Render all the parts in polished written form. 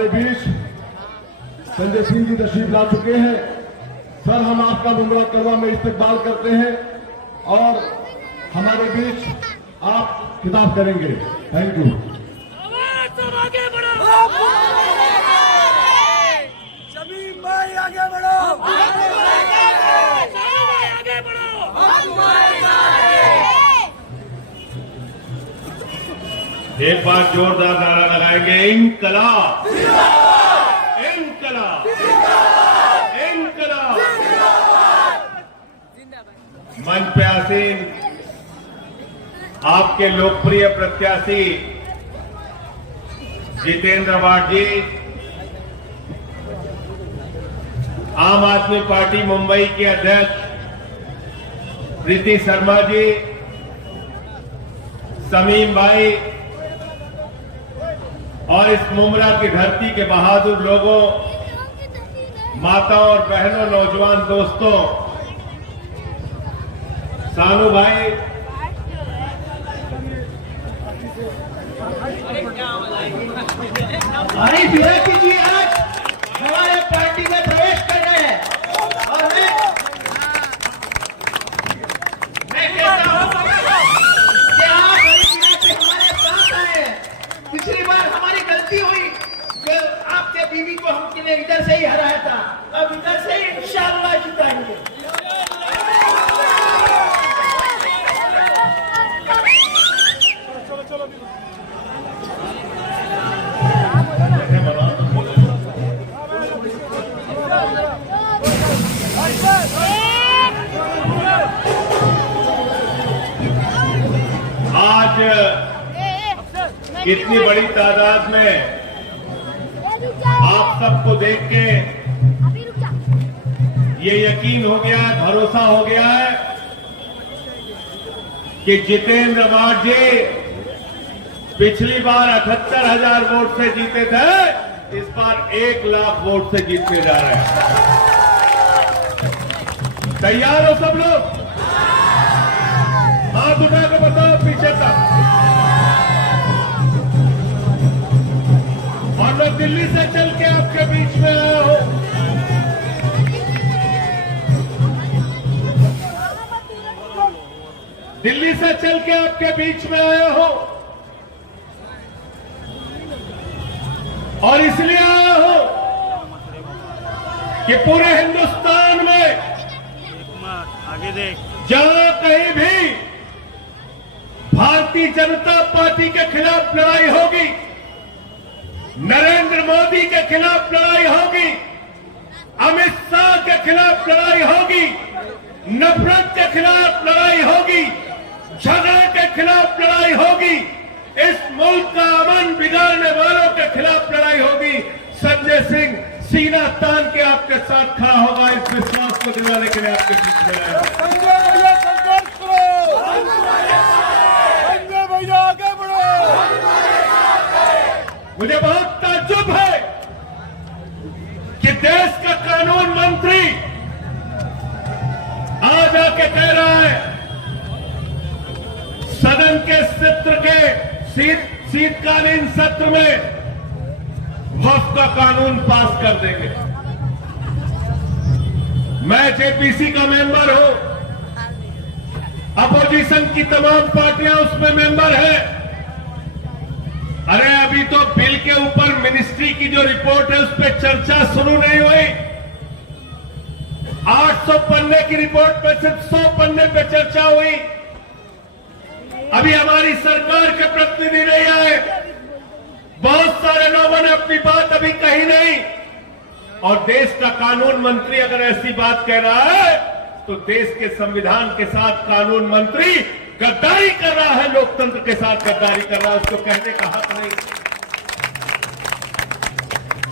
हमारे बीच संजय सिंह जी तशरीफ ला चुके हैं। सर, हम आपका मुमरा करवा में इस्तकबाल करते हैं और हमारे बीच आप खिताब करेंगे। Thank you. आगे बढ़ो, जमीन भाई आगे बढ़ो, आगे बढ़ो। एक बार जोरदार नारा लगाएंगे, इंकलाब, इंकलाब, इंकलाब। मंच पे आसीन आपके लोकप्रिय प्रत्याशी जितेंद्र अवार्ड जी, आम आदमी पार्टी मुंबई के अध्यक्ष प्रीति शर्मा जी, समीम भाई और इस मुमरा की धरती के बहादुर लोगों, माताओं और बहनों, नौजवान दोस्तों, सानू भाई, भाई फिरा कीजिए। आज हमारे पार्टी में प्रवेश कर रहे हैं और मैं कहता हूं कि आप हमारे साथ आए हैं। पिछली बार हमारी गलती हुई कि आपके बीवी को हमने इधर से ही हराया था, अब इधर से ही इंशाअल्लाह जिताएंगे। आज इतनी बड़ी तादाद में आप सबको देख के ये यकीन हो गया है, भरोसा हो गया है कि जितेंद्र अवार्ड जी पिछली बार 78,000 वोट से जीते थे, इस बार 1 लाख वोट से जीतने जा रहे हैं। तैयार हो सब लोग? हाथ उठा के बताओ पीछे तक। और मैं दिल्ली से चल के आपके बीच में आया हूं। दिल्ली से चल के आपके बीच में आया हूं और इसलिए आया हूं कि पूरे हिंदुस्तान में आगे देख, जहां कहीं भी भारतीय जनता पार्टी के खिलाफ लड़ाई होगी, नरेंद्र मोदी के खिलाफ लड़ाई होगी, अमित शाह के खिलाफ लड़ाई होगी, नफरत के खिलाफ लड़ाई होगी, झगड़े के खिलाफ लड़ाई होगी, इस मुल्क का अमन बिगाड़ने वालों के खिलाफ लड़ाई होगी। संजय सिंह सीना तान के आपके साथ खड़ा होगा। इस विश्वास को दिलाने के लिए आपके बीच में आया हूं। आगे बढ़ो। मुझे बहुत ताज्जुब है कि देश का कानून मंत्री आज आके कह रहा है सदन के सत्र के शीतकालीन सत्र में वक्फ का कानून पास कर देंगे। मैं जेपीसी का मेंबर हूं, अपोजिशन की तमाम पार्टियां उसमें मेंबर है। अरे अभी तो बिल के ऊपर मिनिस्ट्री की जो रिपोर्ट है उस पर चर्चा शुरू नहीं हुई। 800 पन्ने की रिपोर्ट पे सिर्फ 100 पन्ने पे चर्चा हुई। अभी हमारी सरकार के प्रतिनिधि नहीं आए, बहुत सारे लोगों ने अपनी बात अभी कही नहीं। और देश का कानून मंत्री अगर ऐसी बात कह रहा है तो देश के संविधान के साथ कानून मंत्री गद्दारी कर रहा है, लोकतंत्र के साथ गद्दारी कर रहा है, उसको कहने का हक नहीं।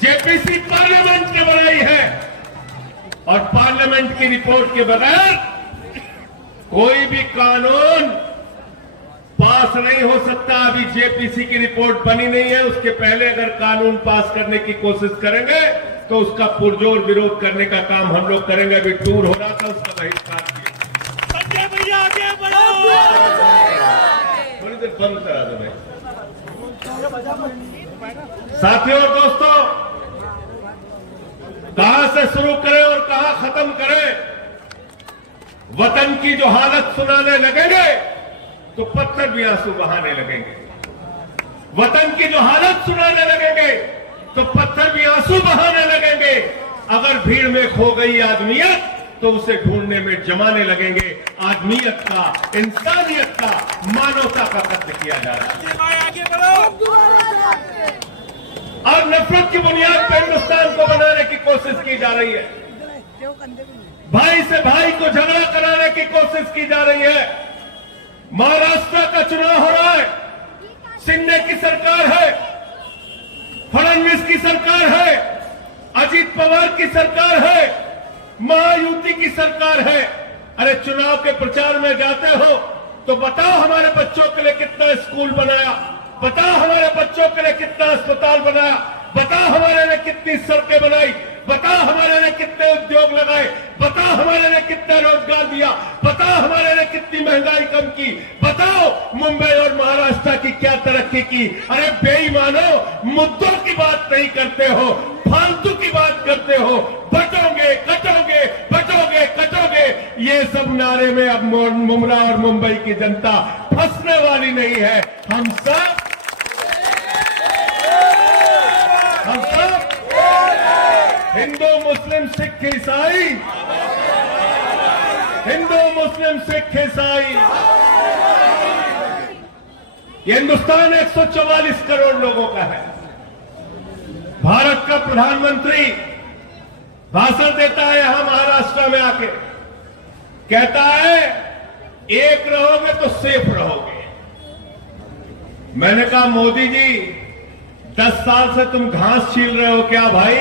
जेपीसी पार्लियामेंट की बनाई है और पार्लियामेंट की रिपोर्ट के बगैर कोई भी कानून पास नहीं हो सकता। अभी जेपीसी की रिपोर्ट बनी नहीं है, उसके पहले अगर कानून पास करने की कोशिश करेंगे तो उसका पुरजोर विरोध करने का काम हम लोग करेंगे। अभी टूर हो रहा था, उसका बहिष्कार किया। संजय भैया आगे बढ़ो। थोड़ी देर बंद करा दो भाई। साथियों और दोस्तों, कहां से शुरू करें और कहां खत्म करें? वतन की जो हालत सुनाने लगेंगे तो पत्थर भी आंसू बहाने लगेंगे। वतन की जो हालत सुनाने लगेंगे तो पत्थर भी आंसू बहाने लगेंगे। अगर भीड़ में खो गई आदमियत तो उसे ढूंढने में जमाने लगेंगे। आदमियत का, इंसानियत का, मानवता का कत्ल किया जा रहा है और नफरत की बुनियाद पर हिंदुस्तान को बनाने की कोशिश की जा रही है। भाई से भाई को झगड़ा कराने की कोशिश की जा रही है। महाराष्ट्र का चुनाव हो रहा है, शिंदे की सरकार है, फडणवीस की सरकार है, अजीत पवार की सरकार है, महायुति की सरकार है। अरे चुनाव के प्रचार में जाते हो तो बताओ हमारे बच्चों के लिए कितना स्कूल बनाया, बताओ हमारे बच्चों के लिए कितना अस्पताल बनाया, बताओ हमारे लिए कितनी सड़कें बनाई, बताओ हमारे लिए कितने उद्योग लगाए, बताओ हमारे लिए कितना रोजगार दिया, बताओ हमारे लिए कितनी महंगाई कम की, बताओ मुंबई और महाराष्ट्र की क्या तरक्की की। अरे बेईमानो, मुद्दों की बात नहीं करते हो, फालतू की बात करते हो। बटोगे कटोगे, बटोगे कटोगे, ये सब नारे में अब मुमरा और मुंबई की जनता फंसने वाली नहीं है। हम सब हिंदू मुस्लिम सिख ईसाई, हिंदू मुस्लिम सिख ईसाई, ये हिंदुस्तान 144 करोड़ लोगों का है। भारत का प्रधानमंत्री भाषण देता है यहां महाराष्ट्र में आके, कहता है एक रहोगे तो सेफ रहोगे। मैंने कहा मोदी जी 10 साल से तुम घास छील रहे हो क्या भाई?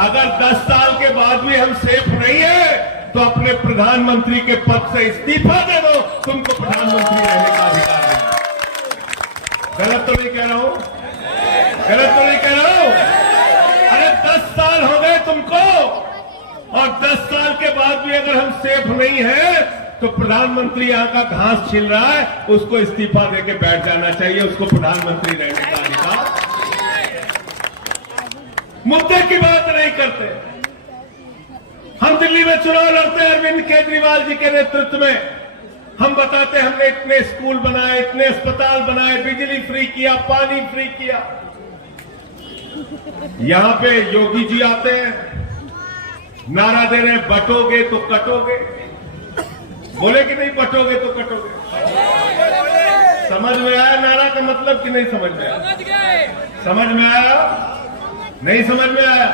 अगर 10 साल के बाद भी हम सेफ नहीं है तो अपने प्रधानमंत्री के पद से इस्तीफा दे दो, तुमको प्रधानमंत्री रहने का अधिकार नहीं। गलत तो नहीं कह रहा हूं? गलत तो नहीं कह रहा हूं? अरे 10 साल हो गए तुमको और 10 साल के बाद भी अगर हम सेफ नहीं है तो प्रधानमंत्री यहां का घास छील रहा है, उसको इस्तीफा देके बैठ जाना चाहिए, उसको प्रधानमंत्री रहने का अधिकार। मुद्दे की बात नहीं करते। हम दिल्ली में चुनाव लड़ते हैं अरविंद केजरीवाल जी के नेतृत्व में। हम बताते हैं हमने इतने स्कूल बनाए, इतने अस्पताल बनाए, बिजली फ्री किया, पानी फ्री किया। यहां पे योगी जी आते हैं, नारा दे रहे हैं बटोगे तो कटोगे। बोले कि नहीं बटोगे तो कटोगे? समझ में आया नारा का मतलब कि नहीं समझ में आया? समझ में आया? नहीं समझ में आया?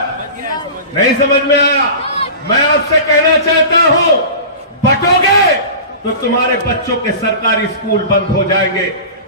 नहीं समझ में आया? मैं आपसे कहना चाहता हूं, बटोगे तो तुम्हारे बच्चों के सरकारी स्कूल बंद हो जाएंगे,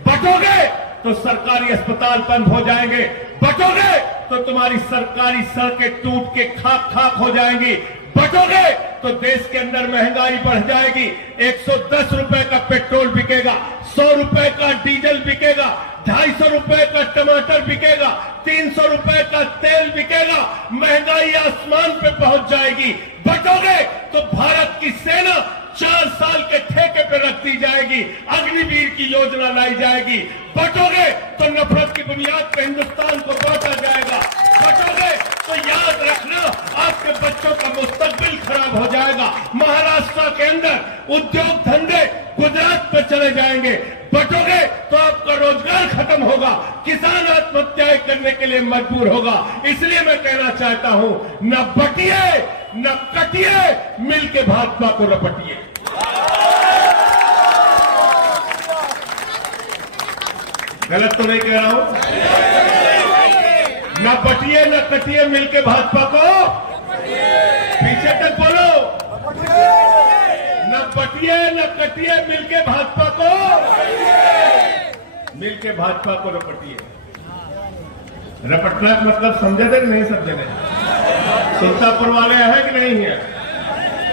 बटोगे तो सरकारी अस्पताल बंद हो जाएंगे, बटोगे तो तुम्हारी सरकारी सड़कें टूट के खाक खाक हो जाएंगी, बटोगे तो देश के अंदर महंगाई बढ़ जाएगी। 110 रुपए का पेट्रोल बिकेगा, 100 रुपए का डीजल बिकेगा, 250 रुपए का टमाटर बिकेगा, 300 रुपए का तेल बिकेगा, महंगाई आसमान पे पहुंच जाएगी। बटोगे तो भारत की सेना 4 साल के ठेके पे रख दी जाएगी, अग्निवीर की योजना लाई जाएगी। बटोगे तो नफरत की बुनियाद पे हिंदुस्तान को बांटा जाएगा। बटोगे तो याद रखना आपके बच्चों का मुस्तकबिल खराब हो जाएगा। महाराष्ट्र के अंदर उद्योग धंधे गुजरात पे चले जाएंगे। बटोगे तो आपका रोजगार खत्म होगा, किसान आत्महत्याएं करने के लिए मजबूर होगा। इसलिए मैं कहना चाहता हूं, न बटिए न कटिए, मिलके भाजपा को रपटिए। गलत तो नहीं कह रहा हूं? न बटिए न कटिए, मिलके भाजपा को पीछे तक बोलो। न बटिए न कटिए, मिलके भाजपा को, मिलके भाजपा को रपटिए। रपटना का मतलब समझे थे कि नहीं समझे थे? सुल्तानपुर वाले हैं कि नहीं है?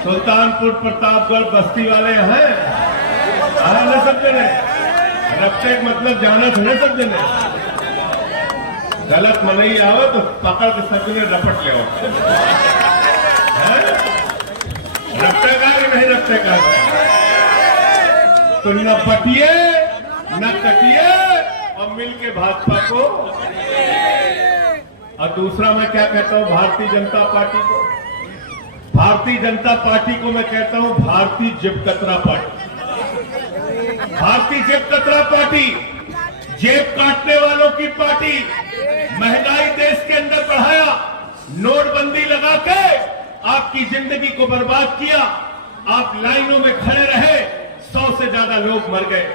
सुल्तानपुर, प्रतापगढ़, बस्ती वाले हैं? न समझे नहीं? रपटे मतलब जाना थोड़े समझे नहीं? गलत मनई आओ तो पकड़ के समझे रपट ले। रपटे का कि नहीं रपटे का? तो न बटिए न कटिए, और मिल के भाजपा को, और दूसरा मैं क्या कहता हूं भारतीय जनता पार्टी को, भारतीय जनता पार्टी को मैं कहता हूं भारतीय जेब कतरा पार्टी। भारतीय जेब कतरा पार्टी, जेब काटने वालों की पार्टी। महंगाई देश के अंदर बढ़ाया, नोटबंदी लगा के आपकी जिंदगी को बर्बाद किया। आप लाइनों में खड़े रहे, 100 से ज्यादा लोग मर गए।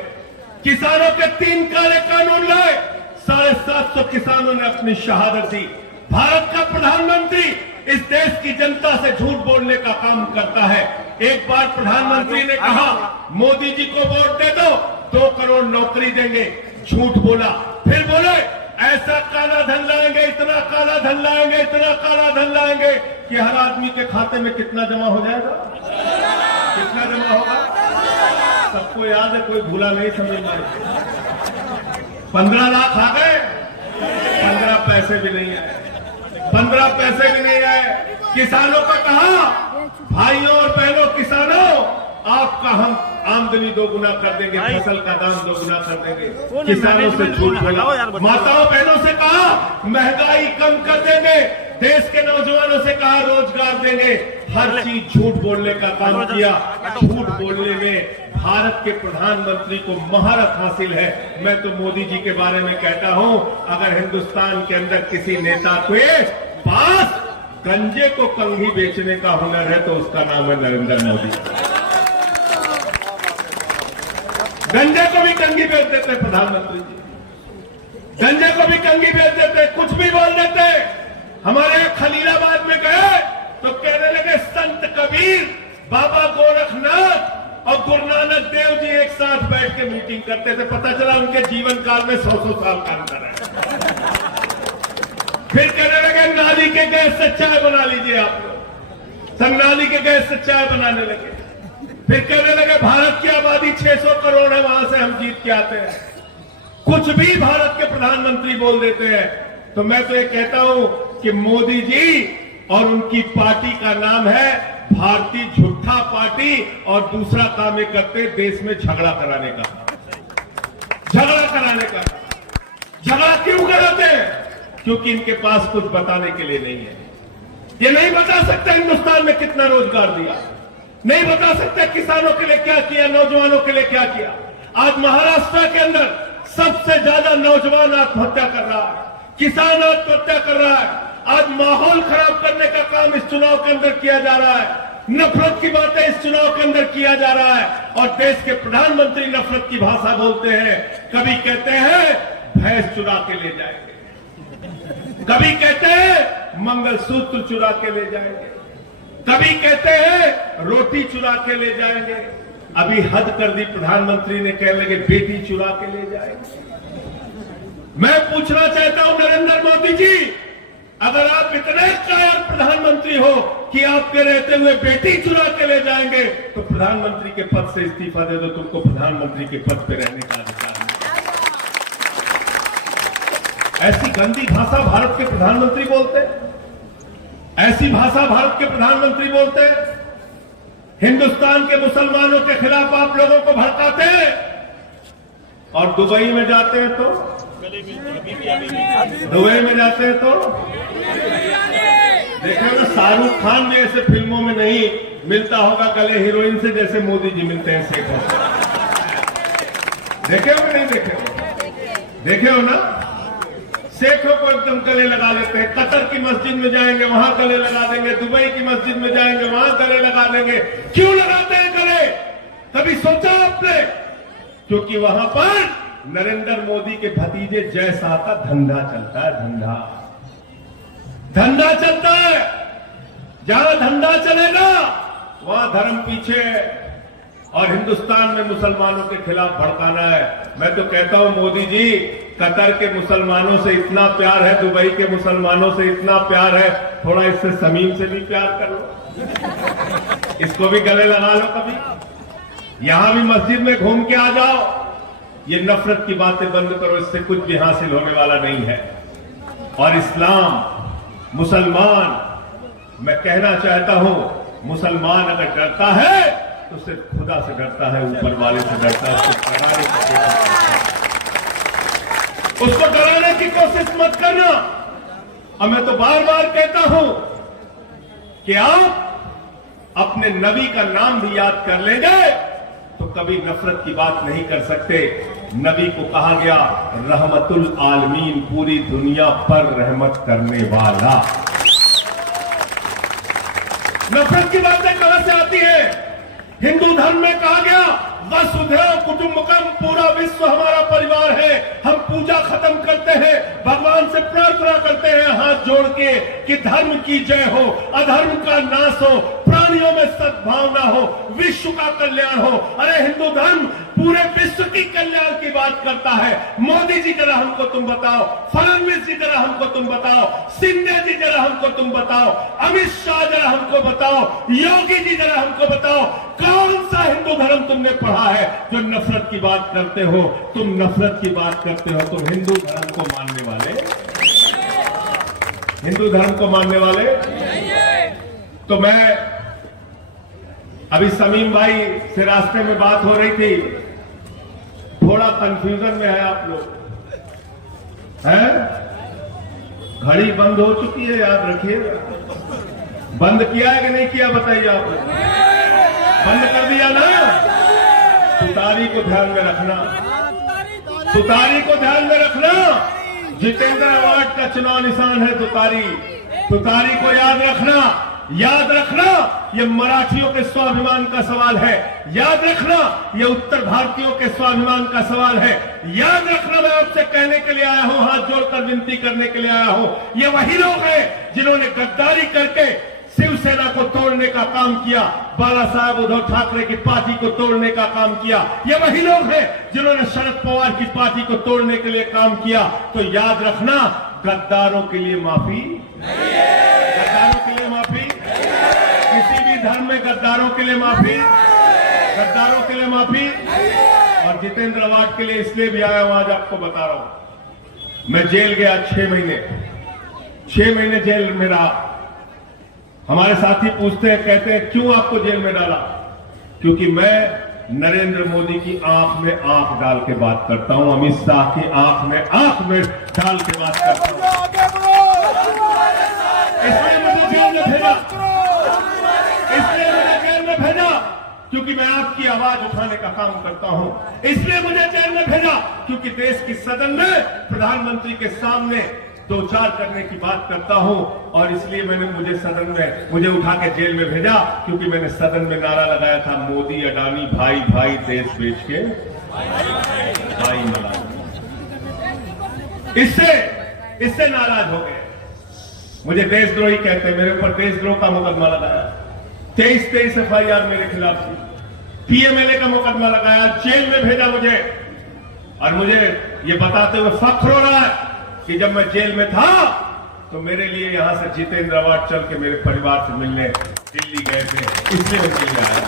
किसानों के 3 काले कानून लाए, 750 किसानों ने अपनी शहादत दी। भारत का प्रधानमंत्री इस देश की जनता से झूठ बोलने का काम करता है। एक बार प्रधानमंत्री ने कहा मोदी जी को वोट दे दो, 2 करोड़ नौकरी देंगे, झूठ बोला। फिर बोले ऐसा काला धन लाएंगे, इतना काला धन लाएंगे, इतना काला धन लाएंगे कि हर आदमी के खाते में कितना जमा हो जाएगा, कितना जमा होगा सबको याद है, कोई भूला नहीं, समझ में 15 लाख आ गए, 15 पैसे भी नहीं आए, 15 पैसे भी नहीं आए। किसानों को कहा भाइयों और बहनों किसानों, आपका हम आमदनी 2 गुना कर देंगे, फसल का दाम 2 गुना कर देंगे। किसानों से झूठ बोला। माताओं बहनों से कहा महंगाई कम कर देंगे, देश के नौजवानों से कहा रोजगार देंगे। हर चीज झूठ बोलने का काम किया। झूठ बोलने में भारत के प्रधानमंत्री को महारत हासिल है। मैं तो मोदी जी के बारे में कहता हूं, अगर हिंदुस्तान के अंदर किसी नेता के पास गंजे को कंघी बेचने का हुनर है तो उसका नाम है नरेंद्र मोदी। गंजे को भी कंघी बेच देते प्रधानमंत्री जी, गंजे को भी कंघी बेच देते, कुछ भी बोल देते। हमारे खलीलाबाद में गए तो कहने लगे संत कबीर, बाबा गोरखनाथ और गुरु नानक देव जी एक साथ बैठ के मीटिंग करते थे। पता चला उनके जीवन काल में 100 साल का अंतर है। फिर कहने लगे नाली के गैस से चाय बना लीजिए आप लोग, सब नाली के गैस से चाय बनाने लगे। फिर कहने लगे भारत की आबादी 600 करोड़ है, वहां से हम जीत के आते हैं। कुछ भी भारत के प्रधानमंत्री बोल देते हैं। तो मैं तो ये कहता हूं कि मोदी जी और उनकी पार्टी का नाम है भारतीय झूठा पार्टी, और दूसरा काम ये करते देश में झगड़ा कराने का। झगड़ा कराने का, झगड़ा क्यों कराते हैं? क्योंकि इनके पास कुछ बताने के लिए नहीं है। ये नहीं बता सकते हिंदुस्तान में कितना रोजगार दिया, नहीं बता सकते किसानों के लिए क्या किया, नौजवानों के लिए क्या किया। आज महाराष्ट्र के अंदर सबसे ज्यादा नौजवान आत्महत्या कर रहा है, किसान आत्महत्या कर रहा है। आज माहौल खराब करने का काम इस चुनाव के अंदर किया जा रहा है, नफरत की बातें इस चुनाव के अंदर किया जा रहा है। और देश के प्रधानमंत्री नफरत की भाषा बोलते हैं। कभी कहते हैं भैंस चुरा के ले जाएंगे, कभी कहते हैं मंगलसूत्र चुरा के ले जाएंगे, कभी कहते हैं रोटी चुरा के ले जाएंगे। अभी हद कर दी, प्रधानमंत्री ने कहने लगे बेटी चुरा के ले जाएंगे। मैं पूछना चाहता हूं नरेंद्र मोदी जी, अगर आप इतने कायर प्रधानमंत्री हो कि आपके रहते हुए बेटी चुरा के ले जाएंगे, तो प्रधानमंत्री के पद से इस्तीफा दे दो, तुमको प्रधानमंत्री के पद पे रहने का अधिकार नहीं। ऐसी गंदी भाषा भारत के प्रधानमंत्री बोलते, ऐसी भाषा भारत के प्रधानमंत्री बोलते। हिंदुस्तान के मुसलमानों के खिलाफ आप लोगों को भड़काते हैं, और दुबई में जाते हैं तो दुबई में जाते हैं तो देखो ना, शाहरुख खान भी ऐसे फिल्मों में नहीं मिलता होगा गले हीरोइन से जैसे मोदी जी मिलते हैं शेखों से। देखे हो कि नहीं देखे हो? देखे हो ना, शेखों को एकदम गले लगा लेते हैं। कतर की मस्जिद में जाएंगे वहां गले लगा देंगे, दुबई की मस्जिद में जाएंगे वहां गले लगा देंगे। क्यों लगाते हैं गले? कभी सोचा आपने? क्योंकि वहां पर नरेंद्र मोदी के भतीजे जय शाह का धंधा चलता है, धंधा चलता है। जहां धंधा चलेगा वहां धर्म पीछे, और हिंदुस्तान में मुसलमानों के खिलाफ भड़काना है। मैं तो कहता हूं मोदी जी, कतर के मुसलमानों से इतना प्यार है, दुबई के मुसलमानों से इतना प्यार है, थोड़ा इससे समीम से भी प्यार कर लो, इसको भी गले लगा लो कभी, यहां भी मस्जिद में घूम के आ जाओ। ये नफरत की बातें बंद करो, इससे कुछ भी हासिल होने वाला नहीं है। और इस्लाम, मुसलमान, मैं कहना चाहता हूं, मुसलमान अगर डरता है तो सिर्फ खुदा से डरता है, ऊपर वाले से डरता है, उसको उसको डराने की कोशिश मत करना। और मैं तो बार बार कहता हूं कि आप अपने नबी का नाम भी याद कर लेंगे तो कभी नफरत की बात नहीं कर सकते। नबी को कहा गया रहमतुल आलमीन, पूरी दुनिया पर रहमत करने वाला। नफरत की बातें कहां से आती है? हिंदू धर्म में कहा गया वसुधैव कुटुंबकम, पूरा विश्व हमारा परिवार है। हम पूजा खत्म करते हैं, भगवान से प्रार्थना करते हैं हाथ जोड़ के कि धर्म की जय हो, अधर्म का नाश हो, प्राणियों में सद्भावना हो, विश्व का कल्याण हो। अरे हिंदू धर्म पूरे विश्व की कल्याण की बात करता है। मोदी जी जरा हमको तुम बताओ, फडणवीस जी जरा हमको तुम बताओ, शिंदे जी जरा हमको तुम बताओ, अमित शाह जरा हमको बताओ, योगी जी जरा हमको बताओ, कौन सा हिंदू धर्म तुमने पढ़ा है जो नफरत की बात करते हो? तुम नफरत की बात करते हो। तुम हिंदू धर्म को मानने वाले, हिंदू धर्म को मानने वाले। तो मैं अभी समीम भाई से रास्ते में बात हो रही थी, थोड़ा कंफ्यूजन में है आप लोग हैं। घड़ी बंद हो चुकी है, याद रखिए। बंद किया है कि नहीं किया बताइए आप लोग? बंद कर दिया ना? तुतारी को ध्यान में रखना, तुतारी को ध्यान में रखना। जितेंद्र अवार्ड का चुनाव निशान है तुतारी। तुतारी को याद रखना, याद रखना। ये मराठियों के स्वाभिमान का सवाल है, याद रखना। ये उत्तर भारतीयों के स्वाभिमान का सवाल है, याद रखना। मैं आपसे कहने के लिए आया हूं, हाथ जोड़कर विनती करने के लिए आया हूं। ये वही लोग हैं जिन्होंने गद्दारी करके शिवसेना को तोड़ने का काम किया, बाला साहब उद्धव ठाकरे की पार्टी को तोड़ने का काम किया। ये वही लोग हैं जिन्होंने शरद पवार की पार्टी को तोड़ने के लिए काम किया। तो याद रखना, गद्दारों के लिए माफी, गद्दारों के लिए माफी, किसी भी धर्म में गद्दारों के लिए माफी, गद्दारों के लिए माफी। और जितेंद्र अवार्ड के लिए इसलिए भी आया हूं, आज आपको बता रहा हूं। मैं जेल गया 6 महीने जेल में रहा। हमारे साथी पूछते हैं, कहते हैं क्यों आपको जेल में डाला? क्योंकि मैं नरेंद्र मोदी की आंख में आंख डाल के बात करता हूं, अमित शाह की आंख में डाल के बात करता हूं। इसलिए मुझे जेल में भेजा, इसलिए मुझे जेल में भेजा क्योंकि मैं आपकी आवाज उठाने का काम करता हूं। इसलिए मुझे जेल में भेजा क्योंकि देश की सदन में प्रधानमंत्री के सामने दो चार करने की बात करता हूं। और इसलिए मुझे सदन में मुझे उठा के जेल में भेजा क्योंकि मैंने सदन में नारा लगाया था, मोदी अडानी भाई भाई, देश बेच के भाई मला। इससे नाराज हो गए, मुझे देशद्रोही कहते हैं। मेरे ऊपर देशद्रोह का मुकदमा लगाया, 23 FIR मेरे खिलाफ थी, PMLA का मुकदमा लगाया, जेल में भेजा मुझे। और मुझे ये बताते हुए फख्र हो रहा है कि जब मैं जेल में था तो मेरे लिए यहां से जितेंद्र अवार्ड चल के मेरे परिवार से मिलने दिल्ली गए थे, इसलिए मैं दिल्ली आया।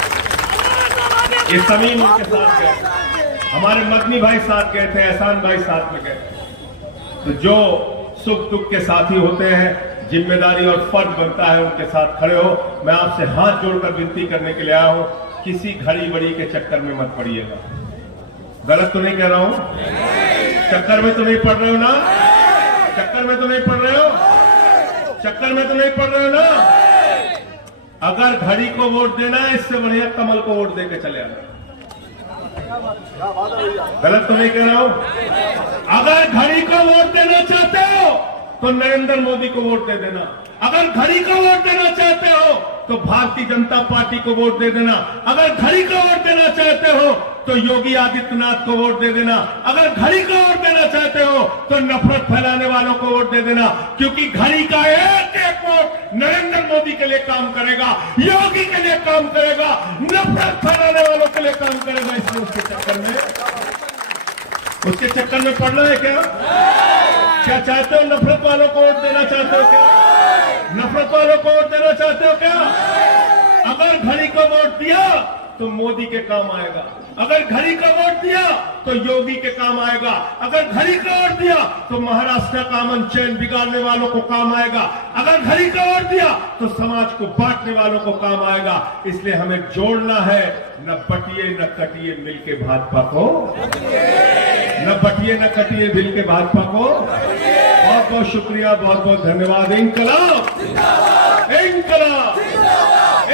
ये समीम उनके साथ गए, हमारे मदनी भाई साथ गए थे, एहसान भाई साथ में गए। तो जो सुख दुख के साथी होते हैं, जिम्मेदारी और फर्ज बनता है उनके साथ खड़े हो। मैं आपसे हाथ जोड़कर विनती करने के लिए आया हूं, किसी घड़ी बड़ी के चक्कर में मत पड़िएगा। गलत तो नहीं कह रहा हूं? चक्कर में तो नहीं पड़ रहे हो ना? चक्कर में तो नहीं पड़ रहे हो? चक्कर में तो नहीं पड़ रहे हो ना? अगर घड़ी को वोट देना है, इससे बढ़िया कमल को वोट देके चले आना। गलत तो नहीं कह रहा हूं? अगर घड़ी को वोट देना चाहते हो तो नरेंद्र मोदी को वोट दे देना। अगर घड़ी को वोट देना चाहते हो तो भारतीय जनता पार्टी को वोट दे देना। अगर घड़ी को वोट देना चाहते हो तो योगी आदित्यनाथ को वोट दे देना। अगर घड़ी को वोट देना चाहते हो तो नफरत फैलाने वालों को वोट दे देना। क्योंकि घड़ी का एक एक वोट नरेंद्र मोदी के लिए काम करेगा, योगी के लिए काम करेगा, नफरत फैलाने वालों के लिए काम करेगा। इसलिए उसके चक्कर में पड़ना है क्या? क्या चाहते हो? नफरत वालों को वोट देना चाहते हो क्या? नफरत वालों को वोट देना चाहते हो क्या? अगर घड़ी को वोट दिया तो मोदी के काम आएगा। अगर घड़ी का वोट दिया तो योगी के काम आएगा। अगर घड़ी का वोट दिया तो महाराष्ट्र का अमन चैन बिगाड़ने वालों को काम आएगा। अगर घड़ी का वोट दिया तो समाज को बांटने वालों को काम आएगा। इसलिए हमें जोड़ना है, न बटिए न कटिए मिलके भाजपा को, न बटिए न कटिए मिलके भाजपा को। बहुत बहुत शुक्रिया, बहुत बहुत धन्यवाद। इंकलाब, इंकलाब,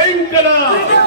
इंकलाब।